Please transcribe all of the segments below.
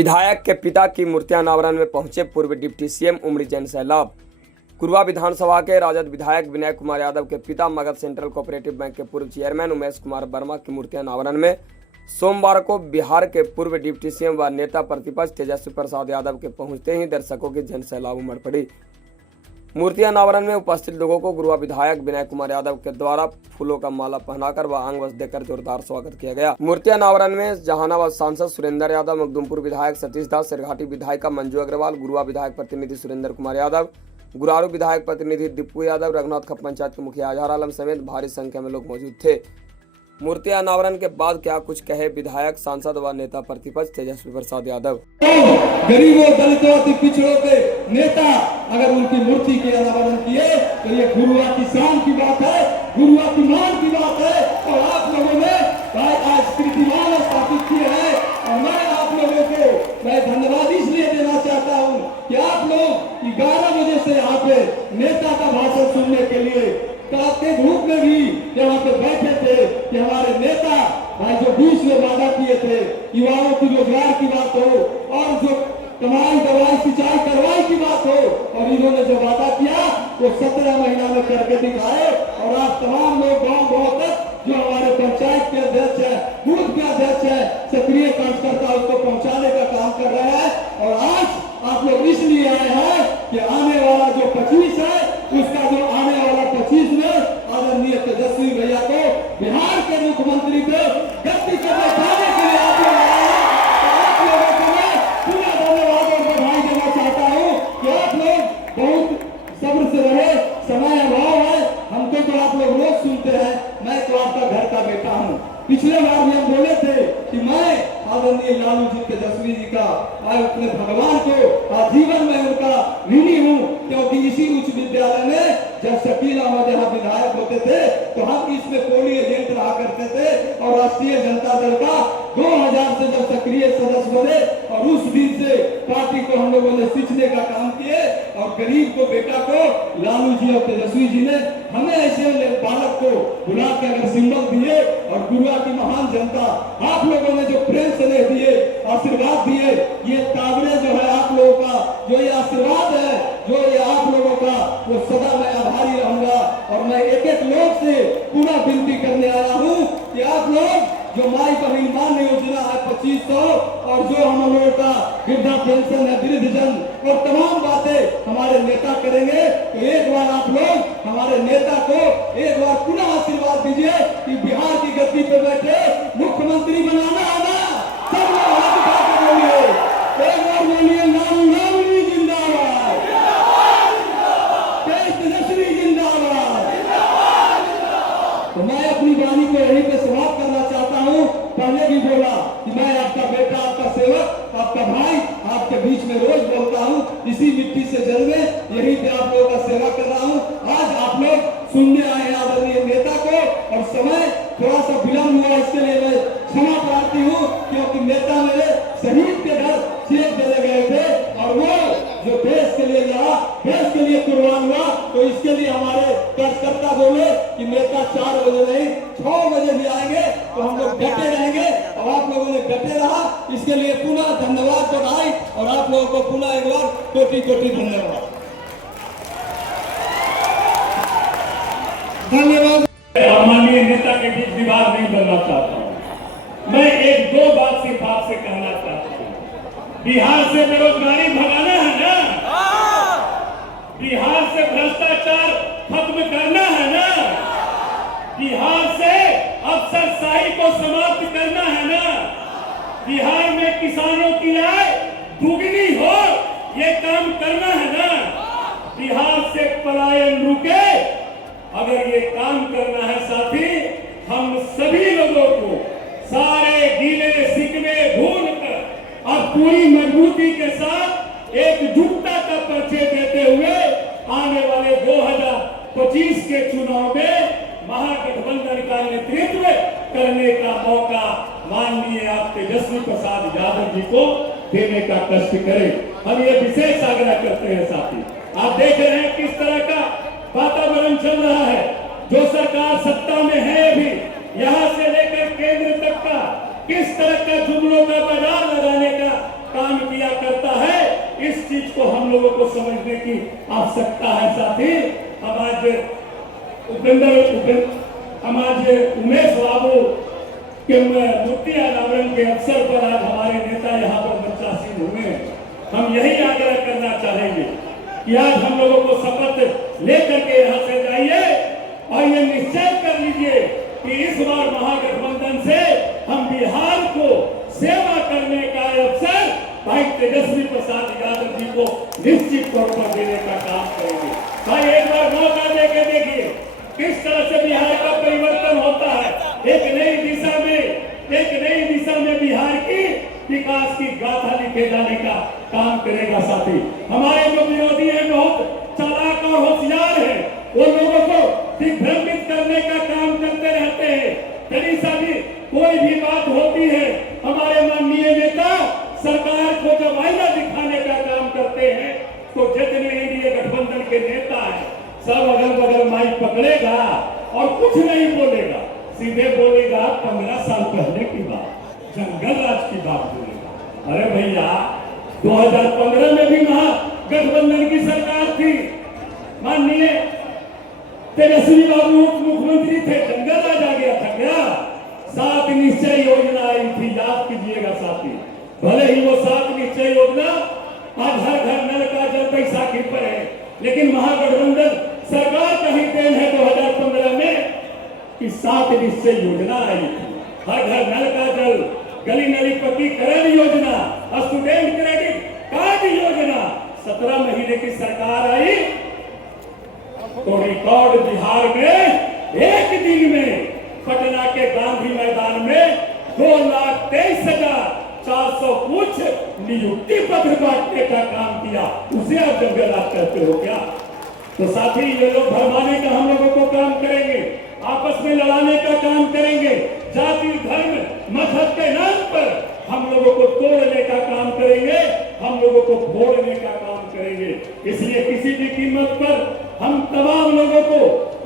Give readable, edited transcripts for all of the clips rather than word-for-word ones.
विधायक के पिता की मूर्ति अनावरण में पहुंचे पूर्व डिप्टी सीएम उमड़ी जैन सैलाब। कुरवा विधानसभा के राजद विधायक विनय कुमार यादव के पिता मगध सेंट्रल कोऑपरेटिव बैंक के पूर्व चेयरमैन उमेश कुमार वर्मा की मूर्ति अनावरण में सोमवार को बिहार के पूर्व डिप्टी सीएम व नेता प्रतिपक्ष तेजस्वी प्रसाद यादव के पहुंचते ही दर्शकों की जन सैलाब उमड़ पड़ी। मूर्ति अनावरण में उपस्थित लोगों को गुरुआ विधायक विनय कुमार यादव के द्वारा फूलों का माला पहनाकर व आंग वस्त्र देकर जोरदार स्वागत किया गया। मूर्ति अनावरण में जहानाबाद सांसद सुरेंद्र यादव, मखदुमपुर विधायक सतीश दास, सिरघाटी विधायिका मंजू अग्रवाल, गुरुआ विधायक प्रतिनिधि सुरेंद्र कुमार यादव, गुरारू विधायक प्रतिनिधि दीपू यादव, रघुनाथ खप पंचायत के मुखिया अजहर आलम समेत भारी संख्या में लोग मौजूद थे। मूर्ति अनावरण के बाद क्या कुछ कहे विधायक, सांसद व नेता प्रतिपक्ष तेजस्वी प्रसाद यादव। गरीबों, दलितों, पिछड़ों के नेता अगर उनकी मूर्ति के अनावरण किए तो ये गुरुआ की शान की बात है, गुरुआ की मान की बात है। और आप लोगों ने आज कीर्तिमान स्थापित किए हैं और मैं आप लोगों को मैं धन्यवाद इसलिए देना चाहता हूँ कि आप लोग 11 बजे से यहाँ पे नेता का भाषण सुनने के लिए के धूप में भी यहाँ पे बैठे थे कि हमारे नेता भाई जो 20 में वादा किए थे, युवाओं की रोजगार की बात हो और जो कमाई दवाई सिंचाई करवाई की बात हो, और इन्होंने जो वादा किया वो 17 महीना में करके दिखाए। और आप तमाम लोग गाँव तक जो हमारे पंचायत के अध्यक्ष है, बूथ के अध्यक्ष है, सक्रिय कार्यकर्ता उसको पहुँचाने का काम कर रहे हैं। और आज आप लोग इसलिए आए हैं कि आने वाला जो 25 है उसका जो आने वाला 25 में आदरणीय तेजस्वी भैया को बिहार के मुख्यमंत्री पे गद्दी पे बैठाने के लिए आप लोग आए हैं। तो आप लोगों को मैं पूरा धन्यवाद और बधाई देना चाहता हूँ कि आप लोग बहुत सब्र से रहे। समय अभाव है, हमको तो आप लोग रोज सुनते हैं, मैं तो आपका घर का बेटा हूँ। पिछले बार भी हम बोले थे कि मैं आदरणीय लालू जी तेजस्वी जी का अपने भगवान को आजीवन में उनका ऋणी हूँ, क्योंकि इसी उच्च विद्यालय में जब शकील अहमद यहाँ विधायक होते थे तो हम इसमें पोलिंग एजेंट रहा करते थे। और राष्ट्रीय जनता दल का 2000 से जब सक्रिय सदस्य बने और उस दिन से पार्टी को हम लोगों ने सींचने का काम किए। और गरीब को बेटा को लालू जी और तेजस्वी जी ने हमें ऐसे बालक को बुला के अगर सिंबल दिए। और गुरुआ की महान जनता आप लोगों ने जो प्रेम स्नेह दिए, आशीर्वाद दिए, ये ताबड़े जो है आप लोगों का जो ये आशीर्वाद है, जो ये आप लोगों का, वो सदा मैं आभारी रहूंगा। और मैं एक एक लोग से पूरा विनती करने आया हूँ कि आप लोग जो माई बहन मान योजना है 2500 और जो हम लोगों का वृद्धा पेंशन है, वृद्धजन और तमाम बातें हमारे नेता करेंगे। तो एक बार आप लोग हमारे नेता को एक बार पुनः आशीर्वाद दीजिए कि बिहार की गद्दी पे बैठे मुख्यमंत्री बनाना है ना। सब लोग हाथ उठा के बोलिए, एक बार बोलिए लालू जिंदाबाद, तेजस्वी जिंदाबाद। तो मैं अपनी वाणी को यहीं पे समाप्त करना चाहता हूँ। पहले भी बोला कि मैं आपका बेटा, आपका सेवक, आपका भाई आपके बीच में रोज बोलता हूँ। इसी मिट्टी से जन्मे, यही पे आप लोगों का सेवा कर रहा हूँ। आज आप लोग सुनने आए आदरणीय नेता को और समय थोड़ा सा विलम्ब हुआ, इसके लिए मैं क्षमा प्रार्थी हूँ, क्योंकि नेता मेरे शहीद के घर चेक देने गए थे और वो जो देश के लिए लड़ा, देश के लिए कुर्बान हुआ। तो इसके लिए हमारे कार्यकर्ता बोले कि नेता 4 बजे नहीं 6 बजे भी आएंगे तो हम लोग डटे रहेंगे। और आप लोगों ने डटे रहा, इसके लिए पुनः धन्यवाद बधाई और आप लोगों को पुनः एक बार कोटि कोटि धन्यवाद। धन्यवाद। माननीय नेता के बीच विवाद नहीं बनना चाहता हूँ। मैं एक दो बात सिर्फ आपसे कहना चाहता हूँ। बिहार से बेरोजगारी भगाना है ना, बिहार से भ्रष्टाचार खत्म करना है ना, बिहार से अफसरशाही को समाप्त करना है ना, बिहार में किसानों की आय दुगनी हो ये काम करना है ना, बिहार से पलायन रुके, अगर ये काम करना है साथी, हम सभी लोगों को सारे गीले शिकवे भूल कर और पूरी मजबूती के साथ एकजुटता का परिचय देते हुए आने वाले 2025 के चुनाव में महागठबंधन का नेतृत्व करने का मौका माननीय आप तेजस्वी प्रसाद यादव जी को देने का कष्ट करें। हम ये विशेष आग्रह करते हैं साथी। आप देख रहे हैं किस तरह का वातावरण चल रहा है। जो सरकार सत्ता में है अभी, यहाँ से लेकर केंद्र तक का किस तरह का जुमलों का बाजार लगाने का काम इसको हम लोगों को समझने की आवश्यकता है। साथी हम आज उमेश बाबू के मूर्ति अनावरण के अवसर पर आज हमारे नेता यहाँ पर मंचासीन हुए। हम यही आग्रह करना चाहेंगे कि आज हम लोगों को शपथ लेकर के यहाँ से जाइए और ये निश्चय कर लीजिए कि इस बार महागठबंधन से हम बिहार को सेवा करने का अवसर भाई तेजस्वी प्रसाद यादव जी को निश्चित तौर पर देने का काम करेंगे। भाई एक बार मौका देके देखिए किस तरह से बिहार का परिवर्तन होता है। एक नई दिशा में बिहार की विकास की गाथा लिखे जाने का काम करेगा। साथी हमारे जो विरोधी हैं बहुत चालाक और होशियार हैं, वो लोगों को दिग्भ्रमित करने का काम करते रहते हैं। कभी साथी कोई भी बात होती है हमारे माननीय नेता सरकार को जब आईना दिखाने का काम करते हैं तो जितने एनडीए गठबंधन के नेता हैं सब अगल बगल माइक पकड़ेगा और कुछ नहीं बोलेगा, सीधे बोलेगा 15 साल पहले की बात, जंगल राज की बात बोलेगा। अरे भैया 2015 में भी महागठबंधन की सरकार थी, माननीय तेजस्वी बाबू मुख्यमंत्री थे, जंगल राज आ गया था क्या? 7 निश्चय योजना आई थी, याद कीजिएगा साथी। भले ही वो 7 निश्चय योजना आज हर घर नल का जल बैसाखी पर है, लेकिन महागठबंधन सरकार का ही देन है 2015 में कि 7 निश्चय योजना आई थी। हर घर नल का जल, गली नली पक्कीकरण योजना, स्टूडेंट क्रेडिट कार्ड योजना। 17 महीने की सरकार आई तो रिकॉर्ड बिहार में एक दिन में पटना के गांधी मैदान में 2,23,400 कुछ नियुक्ति पत्र बांटने का काम किया। उसे आप जंगल राज कहते हो क्या? तो साथी ये लोग भरमाने का हम लोगों को काम करेंगे, आपस में लड़ाने का काम करेंगे, जाति धर्म मजहब के नाम पर हम लोगों को तोड़ने का काम करेंगे, हम लोगों को फोड़ने का काम करेंगे। इसलिए किसी भी कीमत पर हम तमाम लोगों को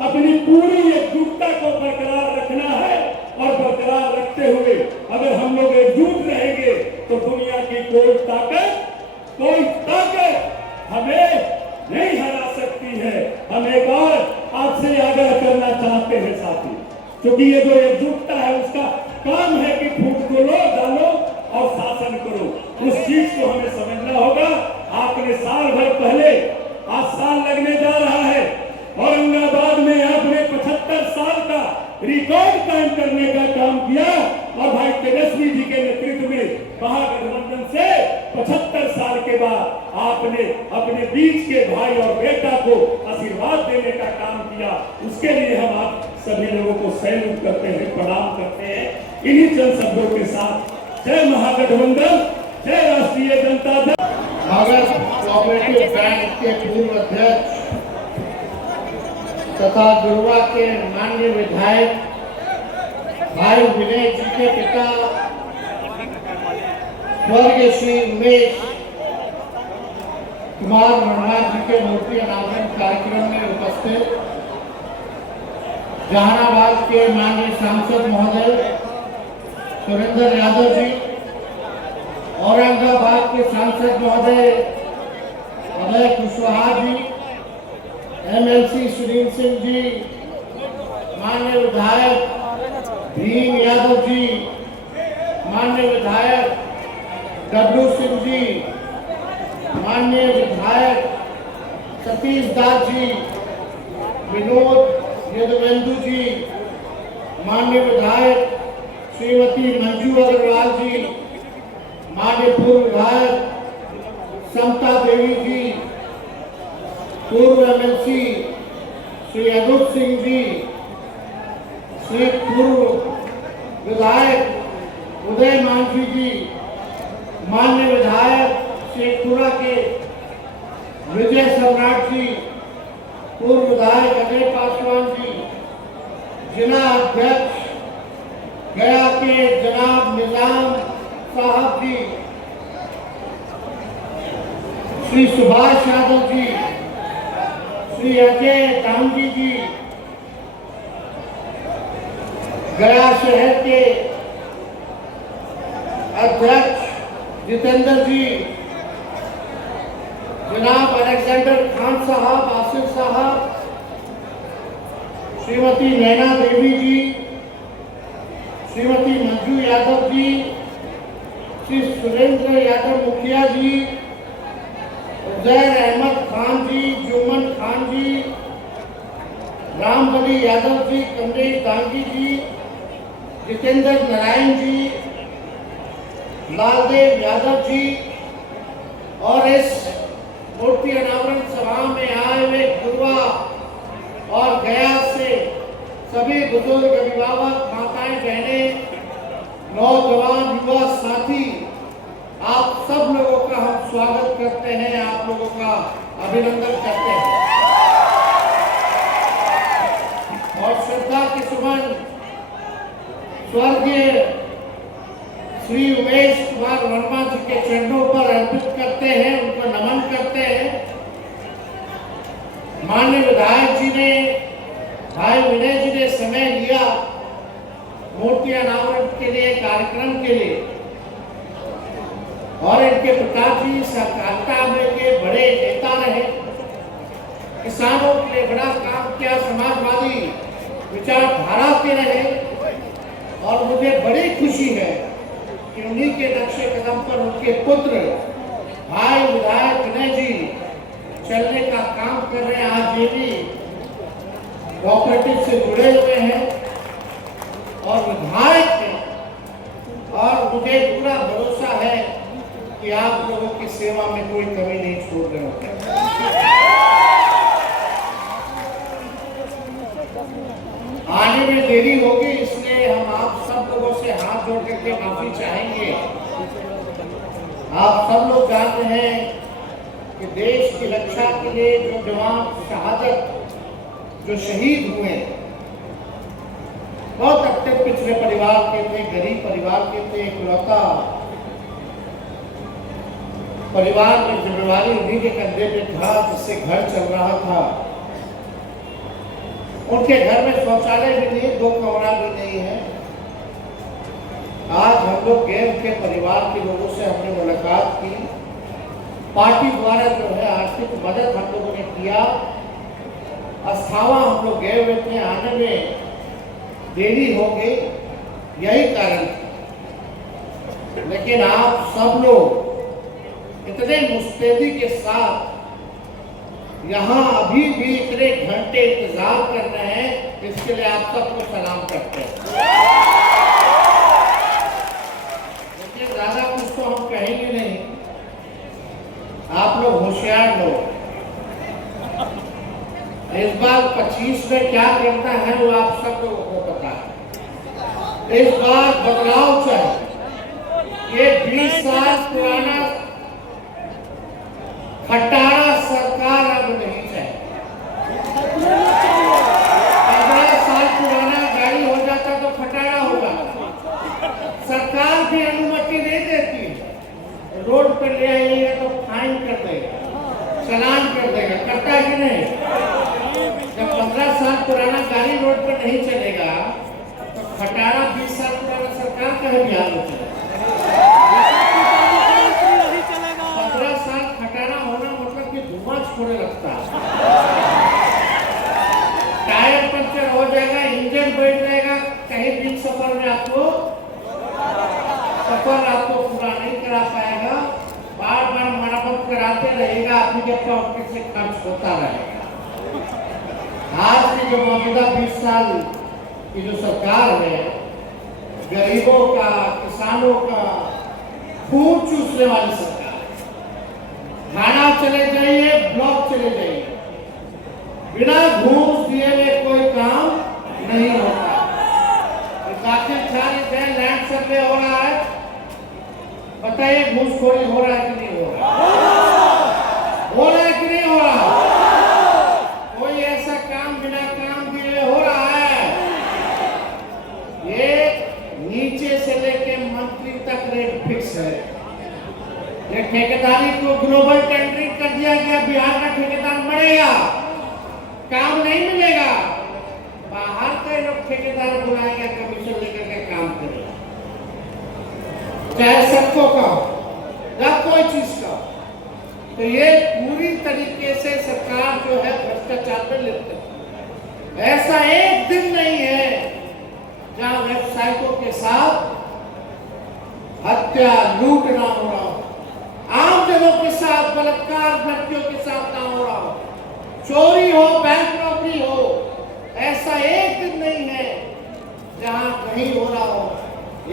अपनी पूरी एकजुटता को बरकरार रखना है और बरकरार रखते हुए अगर हम लोग एकजुट रहेंगे तो दुनिया की कोई ताकत हमें नहीं हरा सकती है। हम एक और आपसे आग्रह करना चाहते हैं साथी, क्योंकि ये जो एकजुटता है उसका काम है कि फूट को लो, डालो और शासन करो। उस चीज को हमें समझना होगा। आपने साल भर पहले, आज साल लगने जा रहा है, औरंगाबाद में आपने 75 साल का रिकॉर्ड कायम करने का काम किया और भाई तेजस्वी जी के नेतृत्व में महागठबंधन से 75 साल के बाद आपने अपने बीच के भाई और बेटा को आशीर्वाद देने का काम किया। उसके लिए हम आप सभी लोगों को सैल्यूट करते हैं, प्रणाम करते हैं। इन्हीं चंद शब्दों के साथ जय महागठबंधन, जय राष्ट्रीय जनता दल। मगध कोऑपरेटिव बैंक के पूर्व अध्यक्ष तथा गुरुआ के माननीय विधायक भाई विनय जी के पिता स्वर्गीय श्री उमेश कुमार मनोहर जी के मूर्ति अनावरण कार्यक्रम में उपस्थित जहानाबाद के माननीय सांसद महोदय सुरेंद्र यादव जी, औरंगाबाद के सांसद महोदय अभय कुशवाहा जी, एमएलसी सुनील सिंह जी, माननीय विधायक भीम यादव जी, माननीय विधायक डब्लू सिंह जी, माननीय विधायक सतीश दास जी, विनोद यदुवेंदु जी, माननीय विधायक श्रीमती मंजू अग्रवाल जी, माननीय पूर्व विधायक समता देवी जी, पूर्व एमएलसी श्री अनूप सिंह जी, श्री पूर्व विधायक उदय मांझी जी, माननीय विधायक शेखपुरा के विजय सम्राट जी, पूर्व विधायक अजय पासवान जी, जिला अध्यक्ष गया के जनाब निजाम साहब जी, श्री सुभाष यादव जी, श्री अजय गांधी जी, गया शहर के अध्यक्ष जितेंद्र जी, जनाब अलेक्जेंडर खान साहब, आसिफ साहब, श्रीमती नैना देवी जी, श्रीमती मंजू यादव जी, श्री सुरेंद्र यादव मुखिया जी, उजैर अहमद खान जी, जुम्मन खान जी, रामबली यादव जी, कमलेश दांगी जी, जितेंद्र नारायण जी, लालदेव यादव जी और इस मूर्ति अनावरण सभा में आए हुए गुरुआ और गया से सभी बुजुर्ग, अभिभावक, माताएं, बहनें, नौजवान, युवा साथी, आप सब लोगों का हम स्वागत करते हैं, आप लोगों का अभिनंदन करते हैं और श्रद्धा के सुमन स्वर्गीय श्री उमेश कुमार वर्मा जी के चरणों पर अर्पित करते हैं, उनको नमन करते हैं। माननीय विधायक जी ने, भाई विनय जी ने समय लिया मूर्ति अनावरण के लिए, कार्यक्रम के लिए, और इनके पिताजी सहकारिता में के बड़े नेता रहे, किसानों के लिए बड़ा काम किया, समाजवादी विचारधारा के रहे और मुझे बड़ी खुशी है कि उन्हीं के नक्शे कदम पर उनके पुत्र भाई विधायक विनय जी चलने का काम कर रहे हैं। आज ये भी कोऑपरेटिव से जुड़े हुए हैं और विधायक हैं और मुझे पूरा भरोसा है कि आप लोगों की सेवा में कोई कमी नहीं छोड़ रहे होते। आने में देरी होगी, इसलिए हम आप सब लोगों से हाथ जोड़ करके माफी चाहेंगे। आप सब लोग जानते हैं कि देश की रक्षा के लिए जो जवान शहादत, जो शहीद हुए, बहुत अत्यंत पिछड़े परिवार के थे, गरीब परिवार के थे, इकलौता परिवार में जिम्मेवारी उन्हीं के कंधे पे था, जिससे घर चल रहा था। उनके घर में शौचालय भी नहीं, 2 कमरा भी नहीं है। आज हम लोग गए, उनके परिवार के लोगों से हमने मुलाकात की, पार्टी द्वारा जो है आर्थिक मदद हम लोगों ने किया। अस्थावा हम लोग गए हुए थे, आने में देरी हो गई, यही कारण था। लेकिन आप सब लोग इतने मुस्तैदी के साथ यहाँ अभी भी इतने घंटे इंतजार कर रहे हैं, इसके लिए आप सबको सलाम करते हैं। लेकिन ज्यादा कुछ तो हम कहेंगे नहीं, आप लोग होशियार लोग। इस बार 25 में क्या करना है वो आप सब लोगों को पता है। इस बार बदलाव चाहिए। ये 20 साल पुराना खटारा सरकार अब नहीं चाहिए। 15 साल पुराना गाड़ी हो जाता तो खटारा होगा। सरकार भी अनुमति नहीं देती, रोड पर ले आइएगा तो फाइन कर देगा, चालान कर देगा, करता है कि नहीं? जब 15 साल पुराना गाड़ी रोड पर नहीं चलेगा तो खटारा 20 साल पुराना सरकार का भी हाल हो चलेगा। 15 साल खटारा होना मतलब कि धुआं छोड़े लगता है, टायर पंचर हो जाएगा, इंजन बैठ जाएगा, कहीं बीच सफर में आपको पूरा नहीं करा पाएगा, बार बार मरम्मत कराते रहेगा, आपकी जब पॉकेट से खर्च होता रहेगा। आज की जो मौजूदा 20 साल की जो सरकार है, गरीबों का, किसानों का खून चूसने वाली सरकार। थाना चले जाइए, ब्लॉक चले जाइए, बिना घूस दिए हुए कोई काम नहीं होता। लैंड सर्वे हो रहा है, बताइए घूसखोरी हो रहा है कि नहीं हो रहा? हो रहा है कि नहीं हो रहा? कोई ऐसा काम बिना काम दिए हो रहा है? ये नीचे से लेके मंत्री तक रेट फिक्स है। ये ठेकेदारी को ग्लोबल टेंडरिंग कर दिया गया, बिहार का ठेकेदार मरेगा, काम नहीं मिलेगा, बाहर के लोग ठेकेदार बुलाएंगे, कमीशन लेकर के काम करेगा, चाहे सबको का या कोई चीज का। तो ये पूरी तरीके से सरकार जो है भ्रष्टाचार में लिप्त है। ऐसा एक दिन नहीं है जहां वेबसाइटों के साथ हत्या, लूट ना हो रहा हो, आम जनों के साथ बलात्कार, लड़कियों के साथ ना हो रहा हो, चोरी हो, बैंक रॉबरी हो। ऐसा एक दिन नहीं है जहां कहीं हो रहा हो।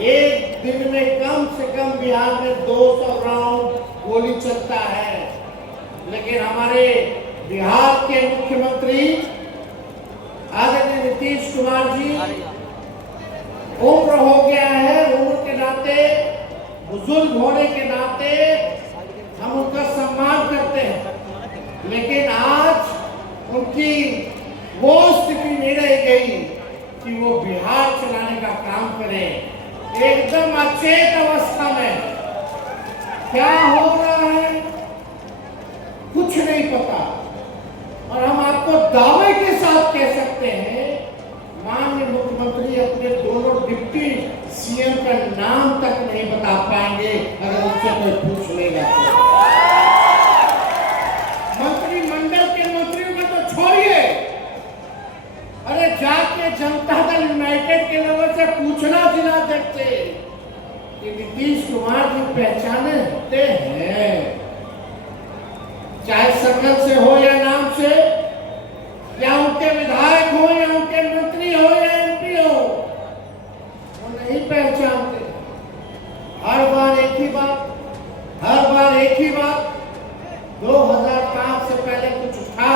एक दिन में कम से कम बिहार में 200 राउंड गोली चलता है। लेकिन हमारे बिहार के मुख्यमंत्री आदरणीय नीतीश कुमार जी, उम्र हो गया है, उम्र के नाते, बुजुर्ग होने के नाते हम उनका सम्मान करते हैं। लेकिन आज उनकी वो स्थिति नहीं रह गई कि वो बिहार चलाने का काम करें। एकदम अचेत अवस्था में क्या हो रहा है कुछ नहीं पता। और हम आपको दावे के साथ कह सकते हैं, माननीय मुख्यमंत्री अपने दोनों डिप्टी सीएम का नाम तक नहीं बता पाएंगे अगर उससे कोई पूछ लेगा तो। मंत्रिमंडल के मंत्रियों का तो छोड़िए, अरे जाके जनता दल यूनाइटेड के लोगों से पूछना जिलाध्यक्ष से कि नीतीश कुमार जी पहचाने होते हैं, चाहे शक्ल से हो या नाम से, या उनके विधायक हो या उनके मंत्री हो या एमपी हो, वो नहीं पहचानते। हर बार एक ही बात, हर बार एक ही बात। 2005 से पहले कुछ था,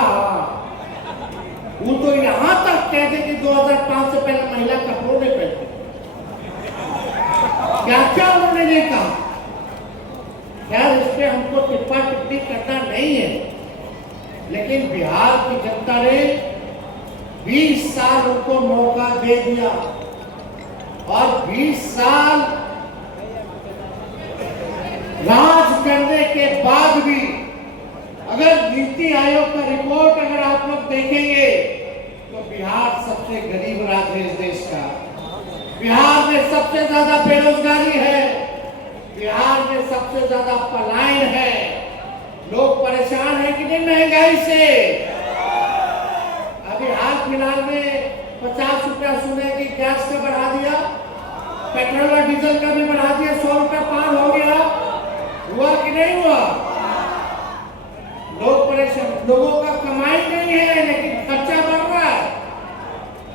वो तो यहां तक कहते कि 2005 से पहले महिला कपड़ों नहीं पहनती। क्या क्या उन्होंने ये कहा? खैर, इस पे हमको टिप्पा टिप्पणी करना नहीं है, लेकिन बिहार की जनता ने 20 साल उनको मौका दे दिया और 20 साल राज करने के बाद भी अगर नीति आयोग का रिपोर्ट अगर आप लोग देखेंगे तो बिहार सबसे गरीब राज्य है इस देश का। बिहार में सबसे ज्यादा बेरोजगारी है, बिहार में सबसे ज्यादा पलायन है। लोग परेशान हैं कि नहीं महंगाई से। अभी हाल फिलहाल में 50 रुपया सुने की गैस का बढ़ा दिया, पेट्रोल और डीजल का भी बढ़ा दिया, 100 रुपया पार हो गया। हुआ कि नहीं हुआ? लोग परेशान, लोगों का कमाई नहीं है लेकिन खर्चा बढ़ रहा है,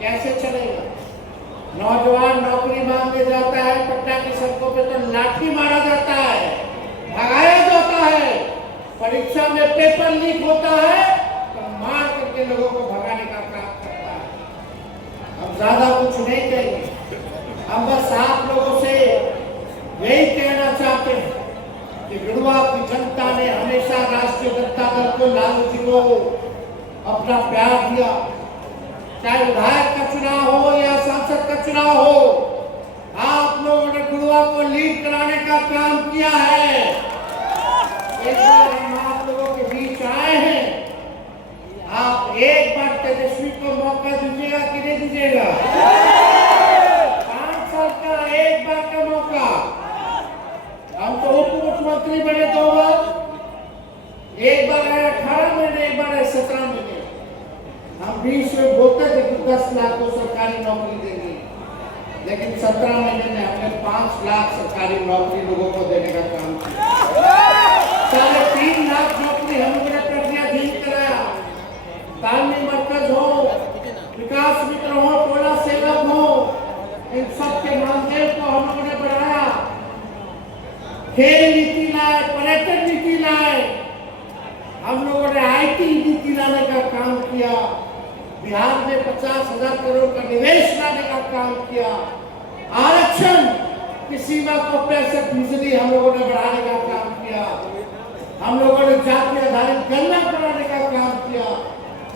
कैसे चलेगा? नौजवान नौकरी मांगने जाता है, पटना की सड़कों पे तो लाठी मारा जाता है, भगाया जाता है। परीक्षा में पेपर लीक होता है तो मार करके लोगों को भगाने का काम करता है। हम ज्यादा कुछ नहीं कहेंगे, हम बस आप लोगों से यही कहना चाहते हैं कि गुड़वा की जनता ने हमेशा राष्ट्रीय जनता दल को, लालू जी को अपना प्यार दिया। चाहे विधायक का चुनाव हो या सांसद का चुनाव हो, आप लोगों ने गुड़वा को लीड कराने का काम किया है। एक बार हम आप लोगों के बीच आए हैं, आप एक बार तेजस्वी को मौका दीजिएगा कि नहीं दीजिएगा? 5 साल का एक बार का मौका। हम तो उप मुख्यमंत्री बने 2 बार, एक बार आए 18 महीने, एक बार आए 17 महीने। हम 20 में बोलते थे कि 10 लाख को सरकारी नौकरी देंगे, लेकिन 17 महीने में हमने 5 लाख सरकारी नौकरी लोगों को देने का काम किया। 3.5 लाख नौकरी हम लोगों ने प्रक्रियाधीन कराया। तालमेल मरकज हो, विकास मित्र हो, टोला सेवक हो, इन सब के मानदेय को हम लोगों ने बढ़ाया। खेल नीति लाए, पर्यटन नीति लाए, हम लोगों ने आईटी नीति लाने का काम किया। बिहार में 50,000 करोड़ का निवेश लाने का काम किया। आरक्षण की सीमा को 65% हम लोगों ने बढ़ाने का काम किया। हम लोगों ने जाति आधारित गणना कराने का काम किया।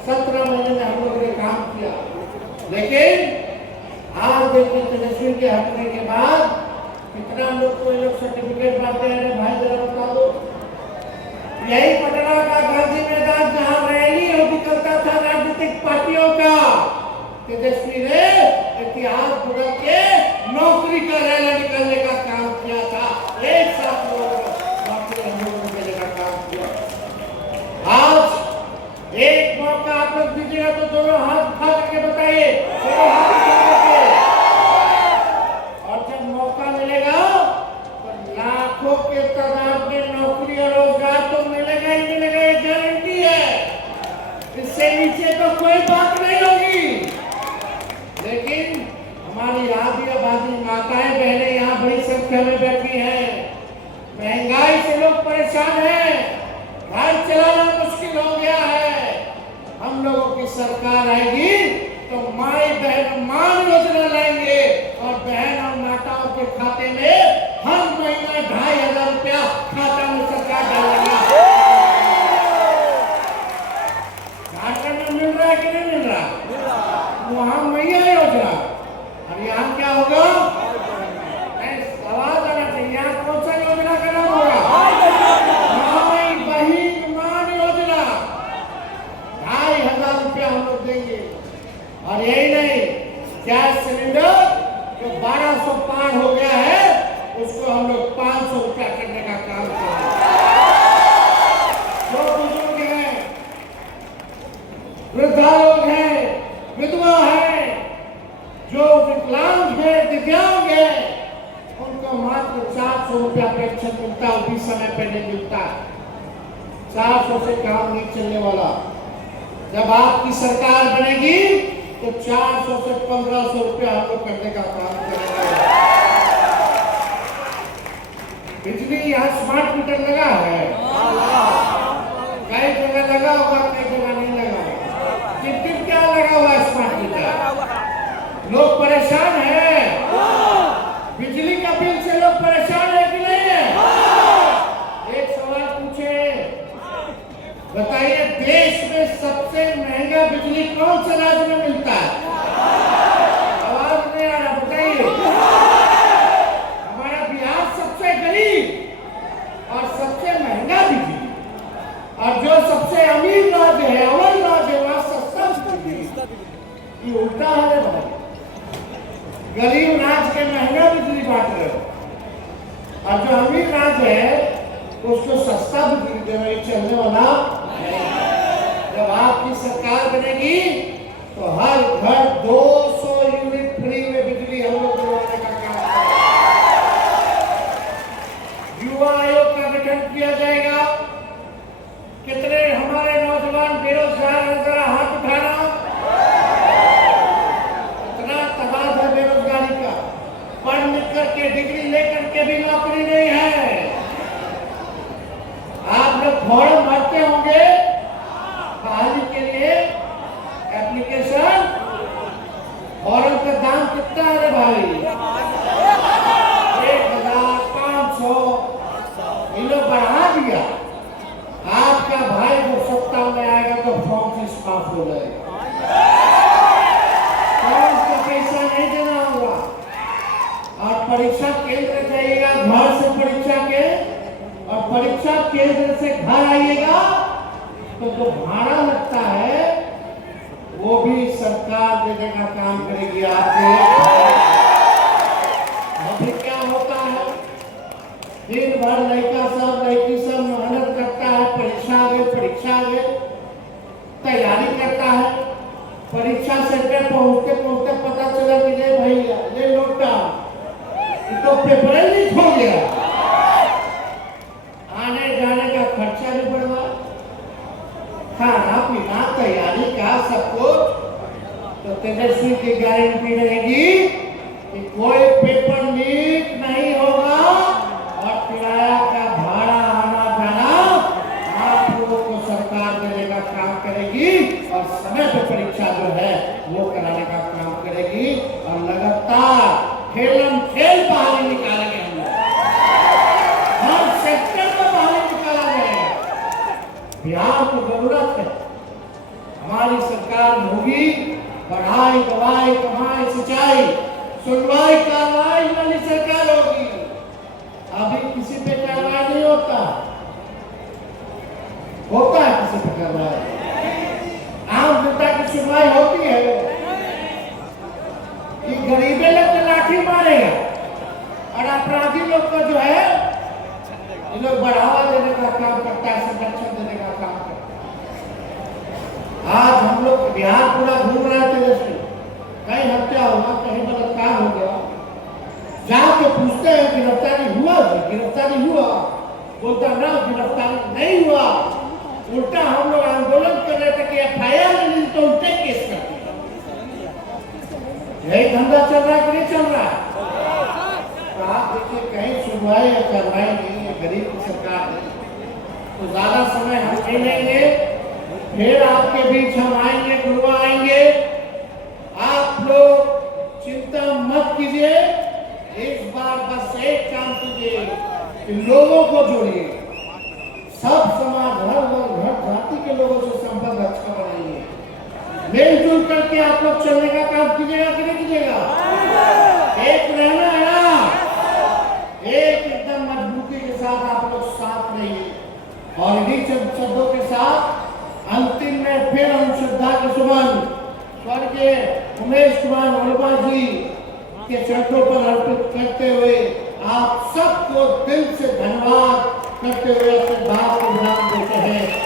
17 महीने में हम लोगों ने काम किया। लेकिन आज देखिए तेजस्वी के हटने के बाद कितना लोग को ये लोग सर्टिफिकेट बांटते हैं। भाई जरा बता दो, यही पटना का गांधी मैदान जहां रैली और निकलता था राजनीतिक पार्टियों का, तेजस्वी ने इतिहास बदल के नौकरी का रैली निकलने का काम किया था। एक साथ लोग नौकरी हम लोगों ने देने का काम किया। आज मिलेगा तो दोनों हाथ उठा करके बताइए, दोनों हाथ उठा करके। और जब मौका मिलेगा तो लाखों के तादाद में नौकरी और रोजगार तो मिलेगा ही मिलेगा, ये गारंटी है। इससे नीचे तो कोई बात नहीं होगी। लेकिन हमारी आधी आबादी माताएं बहनें यहाँ बड़ी संख्या में बैठी हैं। महंगाई से लोग परेशान हैं, घर चलाना मुश्किल हो गया है। हम लोगों की सरकार आएगी तो माई बहन मान योजना लाएंगे और बहन और माताओं के खाते में हर महीना 2500 रुपया खाता में सरकार डालेगी। झारखंड में मिल रहा है कि नहीं मिल रहा? वहां मैया योजना, और यहाँ क्या होगा? सवाल आना चाहिए, यहाँ कौन सा योजना का नाम होगा? माई बहिन मान योजना। 2500 रुपया हम लोग देंगे। और यही नहीं, गैस सिलेंडर जो 1200 पार हो गया है उसको हम लोग 500 रुपया करने का काम करेंगे। जो बुजुर्ग हैं, वृद्धा लोग हैं, विधवा है, जो विकलांग है, दिव्यांग है, उनको मात्र 400 रुपया पेंशन मिलता है, उसी समय पे नहीं मिलता। 400 से काम नहीं चलने वाला। जब आपकी सरकार बनेगी तो 400 से 1500 रुपया हम लोग करने का काम करेंगे। बिजली यहाँ स्मार्ट मीटर लगा है, कई जगह लगा होगा, कई जगह नहीं लगा। किन क्या लगा हुआ है स्मार्ट मीटर? लोग परेशान हैं। बिजली का बिल से लोग परेशान है कि नहीं है? एक सवाल पूछे, बताइए, देश में सबसे महंगा बिजली कौन से राज्य में मिलता है? आवाज नहीं आ रहा, बताइए। हमारा बिहार सबसे गरीब और सबसे महंगा बिजली, और जो सबसे अमीर राज्य है, अव्वल राज्य है, वहां सस्ता बिजली। ये उल्टा है भाई। गरीब राज्य के महंगा बिजली बांट रहे हो, और जो अमीर राज्य है उसको सस्ता बिजली दे रहे। चलने वाला जब आपकी सरकार बनेगी तो हर घर 200 यूनिट फ्री में बिजली हम लोग दिलवाने का काम करेंगे। युवा आयोग का गठन किया जाएगा। कितने हमारे नौजवान बेरोजगार हैं, जरा हाथ उठाना। इतना तबाद है बेरोजगारी का, पढ़ लिख करके डिग्री लेकर के भी नौकरी नहीं है। आप लोग फॉर्म भरते होंगे बहाली के लिए, एप्लीकेशन, फॉर्म का दाम कितना है भाई? 1500। ये लोग बढ़ा दिया। आपका भाई जब सत्ता में आएगा तो फॉर्म फीस माफ हो जाएगा, फॉर्म का पैसा नहीं देना होगा। और परीक्षा केंद्र जाइएगा, घर से परीक्षा के, और परीक्षा केंद्र से घर आइएगा तो जो भाड़ा लगता है वो भी सरकार देने का काम करेगी आपको। अभी क्या होता है, दिन भर लड़का सब लड़की सब मेहनत करता है, परीक्षा आगे तैयारी करता है। परीक्षा सेंटर पहुंचते पहुंचते पता चला कि ले भैया ले लौटा, तो पेपर लीक हो गया। आने जाने का खर्चा भी बढ़वा, खाना पीना तैयारी का सब कुछ। तो तेजस्वी की गारंटी रहेगी कि कोई पेपर लीक नहीं होगा, और किराया का भाड़ा आना जाना आप लोगों को सरकार देने का काम करेगी, और समय पर परीक्षा जो है वो कराने का काम करेगी। और लगातार खेल बहाली निकालेंगे हम लोग, हर सेक्टर में बहाली निकाला जाएगा। बिहार को जरूरत है, हमारी सरकार होगी पढ़ाई दवाई कमाई सिंचाई सुनवाई कार्रवाई वाली सरकार होगी। अभी किसी पे कार्रवाई नहीं होता है किसी पे कार्रवाई, आम जनता की सुनवाई होती है। ये गरीबे लोग को लाठी मारेगा, और अपराधी लोग को जो है ये लोग बढ़ावा देने का काम करता है, संरक्षण देने का काम करता है। आज हम लोग बिहार पूरा घूम रहा है तेजस्वी, कहीं हत्या हुआ, कहीं बलात्कार हो गया, जाके पूछते हैं गिरफ्तारी हुआ जी, गिरफ्तारी हुआ, बोलता ना गिरफ्तारी नहीं हुआ। उल्टा हम लोग आंदोलन कर रहे थे कि FIR नहीं तो उल्टे केस करते। यही धंधा चल रहा है कि नहीं चल रहा है? तो आप देखिए कहीं सुनवाई या कार्रवाई नहीं है, गरीब की सरकार है। तो ज्यादा समय हम नहीं लेंगे, फिर आपके बीच हम आएंगे, गुरुवार आएंगे। आप लोग चिंता मत कीजिए, इस बार बस एक काम कीजिए कि लोगों को जोड़िए, सब समाज, हर वर्ग, हर जाति के लोगों से संपर्क अच्छा बनाइए, मिलजुल करके आप लोग चलने का काम कीजिएगा कि नहीं कीजिएगा? एक रहना है ना, एक एकदम मजबूती के साथ आप लोग साथ रहिए। और इन्हीं शब्दों के साथ अंतिम में फिर हम श्रद्धा के सुमन स्वर्गीय उमेश कुमार वर्मा जी के चरणों पर अर्पित करते हुए आप सबको दिल से धन्यवाद करते हुए अपने बात को विराम देते हैं।